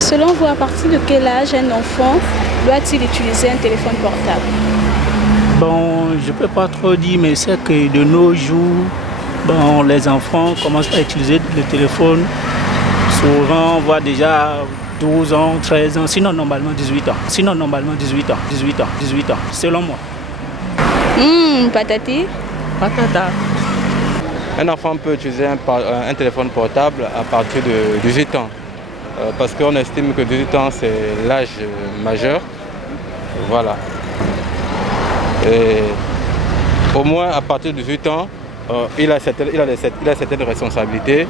Selon vous, à partir de quel âge un enfant doit-il utiliser un téléphone portable? Bon, je ne peux pas trop dire, mais c'est que de nos jours, bon, les enfants commencent à utiliser le téléphone. Souvent, on voit déjà 12 ans, 13 ans, sinon normalement 18 ans. Sinon normalement 18 ans, 18 ans, 18 ans, selon moi. Patati. Patata. Un enfant peut utiliser un téléphone portable à partir de 18 ans. Parce qu'on estime que 18 ans c'est l'âge majeur. Voilà. Et au moins à partir de 18 ans, il a certaines responsabilités.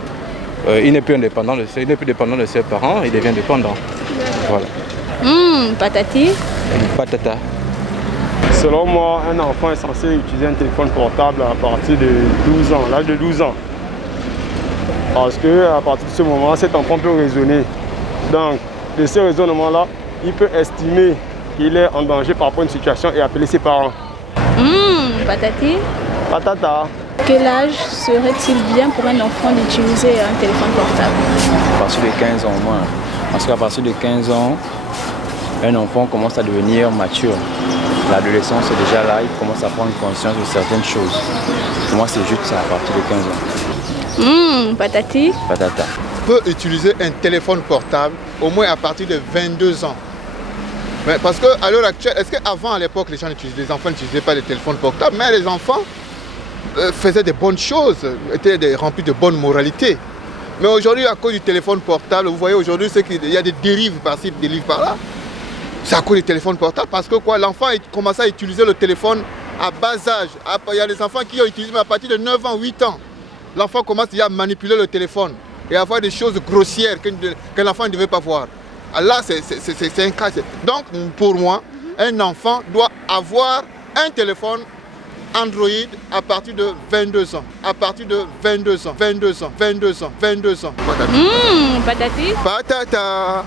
Il n'est plus indépendant il n'est plus dépendant de ses parents, il devient dépendant. Voilà. Patati. Patata. Selon moi, un enfant est censé utiliser un téléphone portable à partir de 12 ans, l'âge de 12 ans. Parce qu'à partir de ce moment, cet enfant peut raisonner. Donc, de ce raisonnement-là, il peut estimer qu'il est en danger par rapport à une situation et appeler ses parents. Patati. Patata. Quel âge serait-il bien pour un enfant d'utiliser un téléphone portable? À partir de 15 ans au moins. Parce qu'à partir de 15 ans, un enfant commence à devenir mature. L'adolescence est déjà là, il commence à prendre conscience de certaines choses. Pour moi, c'est juste ça, à partir de 15 ans. Patati. Patata. Peut utiliser un téléphone portable au moins à partir de 22 ans. Mais parce qu'à l'heure actuelle, est-ce qu'avant, à l'époque, les enfants n'utilisaient pas les téléphones portables, mais les enfants faisaient des bonnes choses, étaient remplis de bonne moralité. Mais aujourd'hui, à cause du téléphone portable, vous voyez aujourd'hui, il y a des dérives par-ci, des dérives par-là. C'est à cause du téléphone portable parce que quoi, l'enfant commence à utiliser le téléphone à bas âge. Il y a des enfants qui ont utilisé à partir de 9 ans, 8 ans. L'enfant commence déjà à manipuler le téléphone et à voir des choses grossières que l'enfant ne devait pas voir. Là, c'est un cas. Donc, pour moi, un enfant doit avoir un téléphone Android à partir de 22 ans. À partir de 22 ans, 22 ans, 22 ans, 22 ans. Patati. Patata.